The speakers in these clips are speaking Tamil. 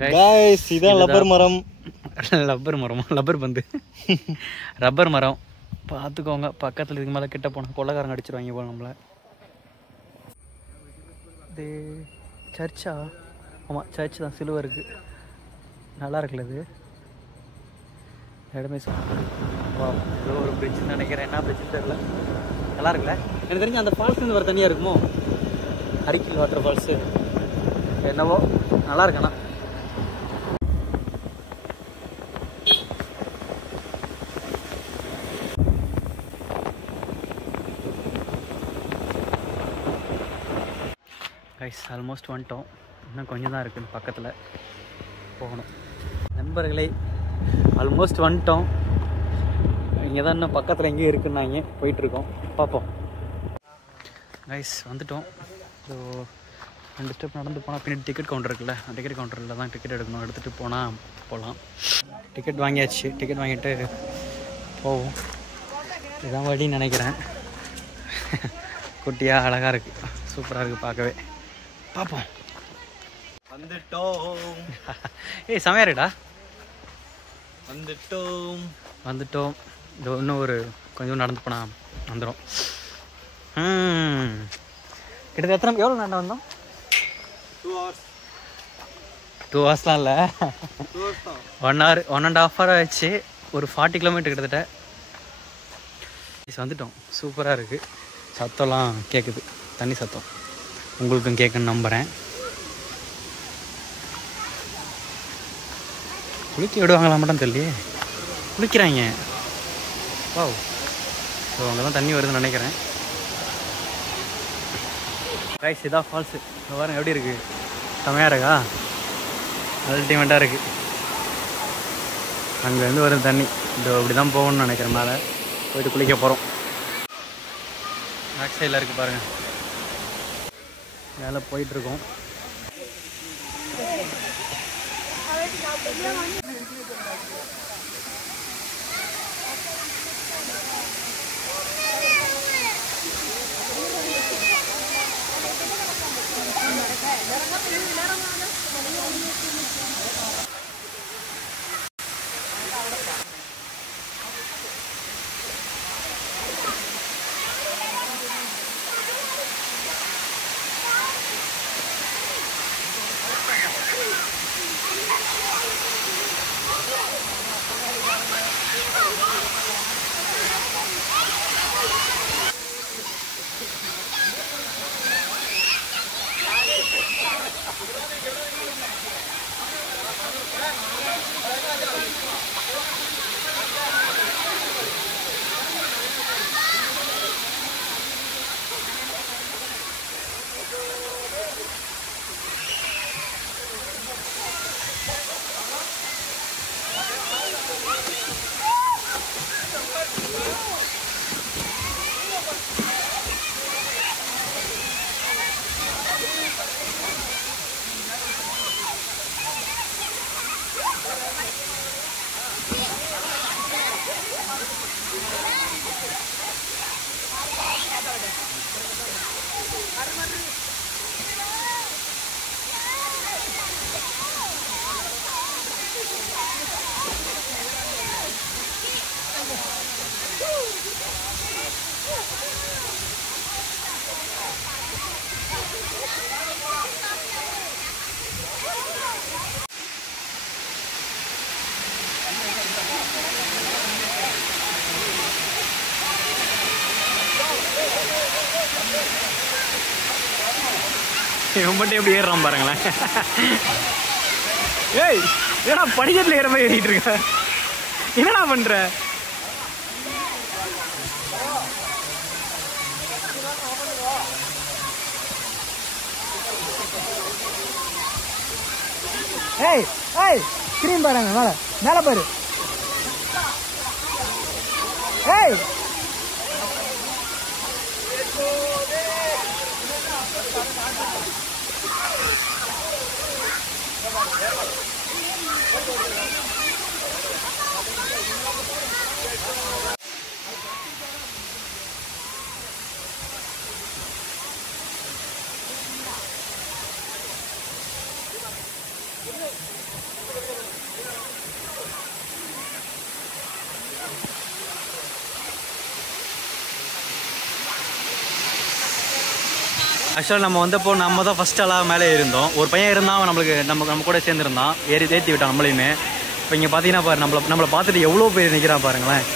गाइस இதான் ரப்பர் மரம். ரப்பர் மரம், ரப்பர் பந்து, ரப்பர் மரம். பார்த்துக்கோங்க, பக்கத்தில் இதுக்கு மேலே கிட்ட போனால் கொள்ளைக்காரங்க அடிச்சிருவாங்க போல நம்மளை. இது சர்ச்சா? ஆமாம், சர்ச் தான், சிலுவை இருக்குது. நல்லா இருக்குல்ல இது இடமே. வா, ஏதோ ஒரு பிரிட்ஜ்னு நினைக்கிறேன். என்ன பிரிட்ஜ்னு தெரியல. நல்லா இருக்குல்ல? எனக்கு தெரிஞ்சு அந்த ஃபால்ஸ்லேருந்து வர தனியாக இருக்குமோ, அரிக்கல் வாட்டர் ஃபால்ஸு என்னவோ. நல்லா இருக்கண்ணா. கைஸ் ஆல்மோஸ்ட் வந்துட்டோம். இன்னும் கொஞ்சம் தான் இருக்குது பக்கத்தில் போகணும். நண்பர்களே, ஆல்மோஸ்ட் வந்துட்டோம். இங்கே தான் இன்னும் பக்கத்தில் எங்கேயும் இருக்குன்னாங்க. போயிட்டுருக்கோம், பார்ப்போம். கைஸ் வந்துட்டோம். ஸோ 2 ஸ்டெப் நடந்து போனால் பின்னாடி டிக்கெட் கவுண்டர் இருக்குல்ல, டிக்கெட் கவுண்டரில் தான் டிக்கெட் எடுக்கணும். எடுத்துகிட்டு போனால் போகலாம். டிக்கெட் வாங்கியாச்சு. டிக்கெட் வாங்கிட்டு போவோம். இதுதான் வழின்னு நினைக்கிறேன். குட்டியாக அழகாக இருக்குது, சூப்பராக இருக்குது பார்க்கவே. பார்ப்போம். வந்துட்டோம். ஏய் செமையாருடா. வந்துட்டோம். இது இன்னும் ஒரு கொஞ்சம் நடந்து போனால் வந்துடும். கிட்டத்தட்ட எத்தனை, எவ்வளோ நேரம் வந்தோம்? 2 ஹவர்ஸ்லாம் இல்லை, 1 hour 1.5 hour ஆச்சு. ஒரு 40 கிலோமீட்டர் கிட்டத்தட்ட. வந்துட்டோம். சூப்பராக இருக்குது. சத்தம்லாம் கேட்குது, தண்ணி சத்தம். உங்களுக்கும் கேட்குன்னு நம்புகிறேன். குளிக்க விடுவாங்களா மட்டும் தெரியலையே. குளிக்கிறாங்க. வா, ஸோ அங்கே தான் தண்ணி வருதுன்னு நினைக்கிறேன். ரைஸ் இதான் ஃபால்ஸு. இங்கே பாருங்க எப்படி இருக்குது, செமையாக இருக்கா? அல்டிமேட்டாக இருக்குது. அங்கேருந்து வரும் தண்ணி. இது அப்படி தான் போகணும்னு நினைக்கிறேன். மேலே போயிட்டு குளிக்க போகிறோம். பேக் சைடில் இருக்குது பாருங்கள். மேலே போயிட்டுருக்கோம். மட்டும் எப்படி ஏறுறான் பாருங்களேன். ஏய், ஏன்னா படிக்கட்டில் ஏற மாதிரி ஏறிட்டு இருக்க, என்னடா பண்ற? ஏய் ஏய், ஸ்கிரீன் பாருங்க, மேல மேல பாரு. ஏய் ஆக்சுவலாக நம்ம வந்தப்போ நம்ம தான் ஃபஸ்ட் ஆளாக மேலே இருந்தோம். ஒரு பையன் இருந்தான், அவன் நம்ம கூட சேர்ந்துருந்தான், ஏற்றி விட்டான் நம்மளையுமே. இப்போ இங்கே பார்த்தீங்கன்னா பாரு, நம்மளை பார்த்துட்டு எவ்வளோ பேர் நிற்கிறான் பாருங்களேன்.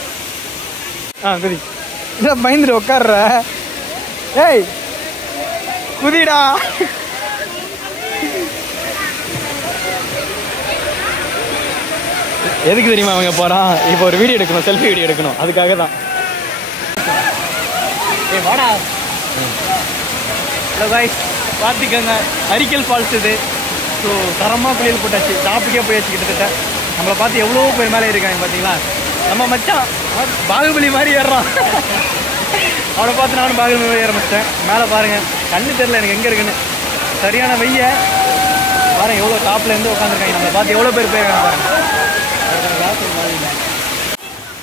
குதி பயந்துட்டு உட்கார்ற. ஏய் குதிடா. எதுக்கு தெரியுமா அவங்க போகிறான்? இப்போ ஒரு வீடியோ எடுக்கணும், செல்ஃபி வீடியோ எடுக்கணும், அதுக்காக தான். ஏய் வாடா. ஹலோ காய்ஸ், பார்த்துக்கோங்க, அரிக்கல் ஃபால்ஸ் இது. ஸோ தரமாக குளியல் போட்டாச்சு, டாப்புக்கே போயாச்சு கிட்டத்தட்ட. நம்மளை பார்த்து எவ்வளோ பேர் மேலே இருக்காங்க பார்த்தீங்களா. நம்ம மச்சான் பாகுபலி மாதிரி ஏறுறான். அவனை பார்த்து நானும் பாகுபலி மாதிரி ஏற மச்சிட்டேன். மேலே பாருங்கள், கண்ணு தெரில எனக்கு எங்கே இருக்குன்னு. சரியான வெய்ய பாருங்கள், எவ்வளோ டாப்பில் இருந்து உட்காந்துருக்காங்க. நம்மளை பார்த்து எவ்வளோ பேர் போயிருக்காங்க பாருங்கள்.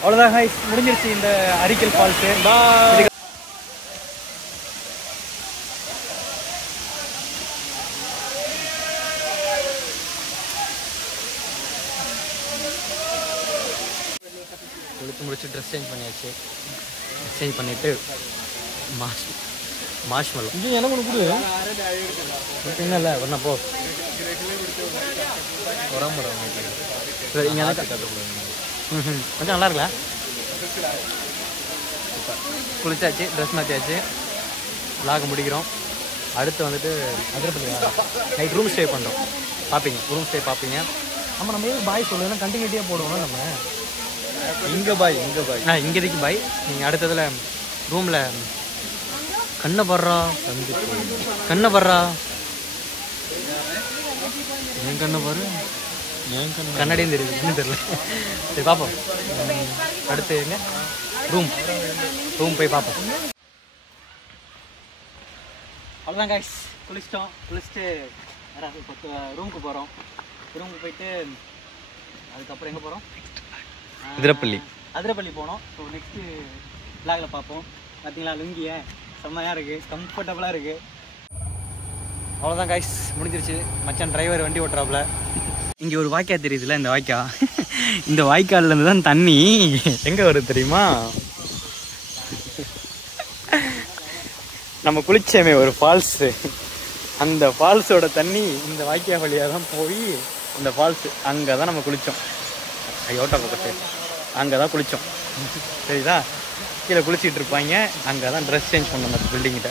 அவ்வளோதான் காய்ஸ், முடிஞ்சிருச்சு இந்த அரிக்கல் ஃபால்ஸு. முடிச்சு ட்ரெஸ் சேஞ்ச் பண்ணியாச்சு. சேஞ்ச் பண்ணிவிட்டு மார்ஷ்மெல்லோ இது எனக்கு ஒன்று கொடு. என்ன இல்லை ஒன்றா போ. இங்கே கொஞ்சம் நல்லா இருக்குல்ல. குளிச்சாச்சு, ட்ரெஸ் மாற்றியாச்சு, விளாக் முடிக்கிறோம். அடுத்து வந்துட்டு அதிரப்பள்ளி நைட் ரூம் ஸ்டே பண்ணுறோம். பார்ப்பீங்க, ரூம் ஸ்டே பார்ப்பீங்க. நம்ம எதுக்கு பாய் சொல்லுவோம், கண்டினியூட்டியாக போடுவோம் நம்ம. இங்கே பாய் இங்கே இருக்கு பாய். நீங்கள் அடுத்ததில் ரூமில் கண்ணை படுறா என் கண்ணை பாரு, கண்ணாடியும் தெரியுது, இன்னும் தெரியல. சரி பார்ப்போம். அடுத்து எங்க ரூம் போய் பார்ப்போம். அவ்வளோதான் காய்ஸ், குளிச்சுட்டு ரூமுக்கு போகிறோம். ரூமுக்கு போயிட்டு அதுக்கப்புறம் எங்கே போகிறோம்? அதிரப்பள்ளி போனோம். ஸோ நெக்ஸ்ட்டு விளாகில் பார்ப்போம். பார்த்தீங்களா, லுங்கிய செம்மையாக இருக்குது, கம்ஃபர்டபுளாக இருக்குது. அவ்வளோதான் காய்ஸ், முடிஞ்சிருச்சு. மச்சான் டிரைவர் வண்டி ஓட்டுறாப்புல. இங்கே ஒரு வாய்க்கா தெரியுதுல்ல, இந்த வாய்க்கா. இந்த வாய்க்கால்லேருந்து தான் தண்ணி எங்கே வருது தெரியுமா? நம்ம குளிச்சமே ஒரு ஃபால்ஸு, அந்த ஃபால்ஸோட தண்ணி இந்த வாய்க்கா வழியாக தான் போய் இந்த ஃபால்ஸு அங்கே தான் நம்ம குளித்தோம். ஐயோட்டா பக்கத்து அங்கே தான் குளித்தோம். சரிதா, கீழே குளிச்சிட்டு இருப்பாங்க. அங்கே தான் ட்ரெஸ் சேஞ்ச் பண்ணோம் அந்த பில்டிங்கிட்ட.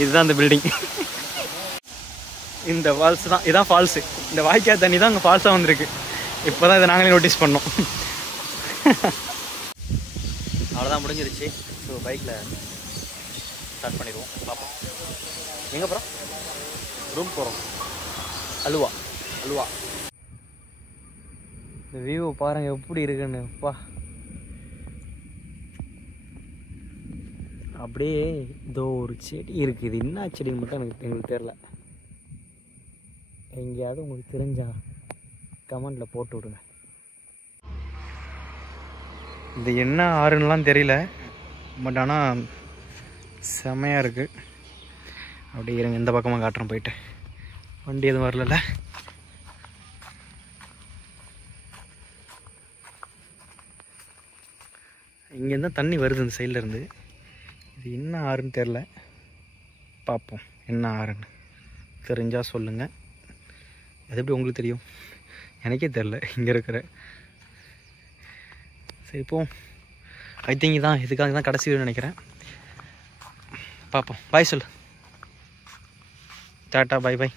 இதுதான் அந்த பில்டிங். இந்த ஃபால்ஸ் தான், இதுதான் ஃபால்ஸு. இந்த வாய்க்கால் தண்ணி தான் அங்கே ஃபால்ஸாக வந்திருக்கு. இப்போ தான் இதை நாங்களே நோட்டீஸ் பண்ணோம். அவ்வளோதான், முடிஞ்சிருச்சு. ஸோ பைக்கில் ஸ்டார்ட் பண்ணிடுவோம், பார்ப்போம். எங்கே போகிறோம்? ரூம் போகிறோம். அலுவா இந்த வியூ பாருங்க எப்படி இருக்குன்னு. பா அப்படியே இதோ ஒரு செடி இருக்குது. இது என்ன செடின்னு மட்டும் எங்களுக்கு தெரில. எங்கேயாவது உங்களுக்கு தெரிஞ்சா கமெண்டில் போட்டு விடுங்க. இது என்ன ஆறுன்னெலாம் தெரியல, பட் ஆனால் செமையாக இருக்குது. அப்படியே இருங்க, இந்த பக்கமாக காட்டுறேன் போயிட்டு. வண்டி எதுவும் வரல. இங்கேருந்து தான் தண்ணி வருது இந்த சைடில் இருந்து. இது என்ன ஆறுன்னு தெரில, பார்ப்போம் என்ன ஆறுன்னு. தெரிஞ்சால் சொல்லுங்கள். அது எப்படி உங்களுக்கு தெரியும்? எனக்கே தெரில இங்கே இருக்கிற. சரி இப்போது ஐ திங்க் தான் இதுக்காக தான் கடைசி நினைக்கிறேன். பார்ப்போம். பாய் சொல்லு. டாட்டா, பாய் பாய்.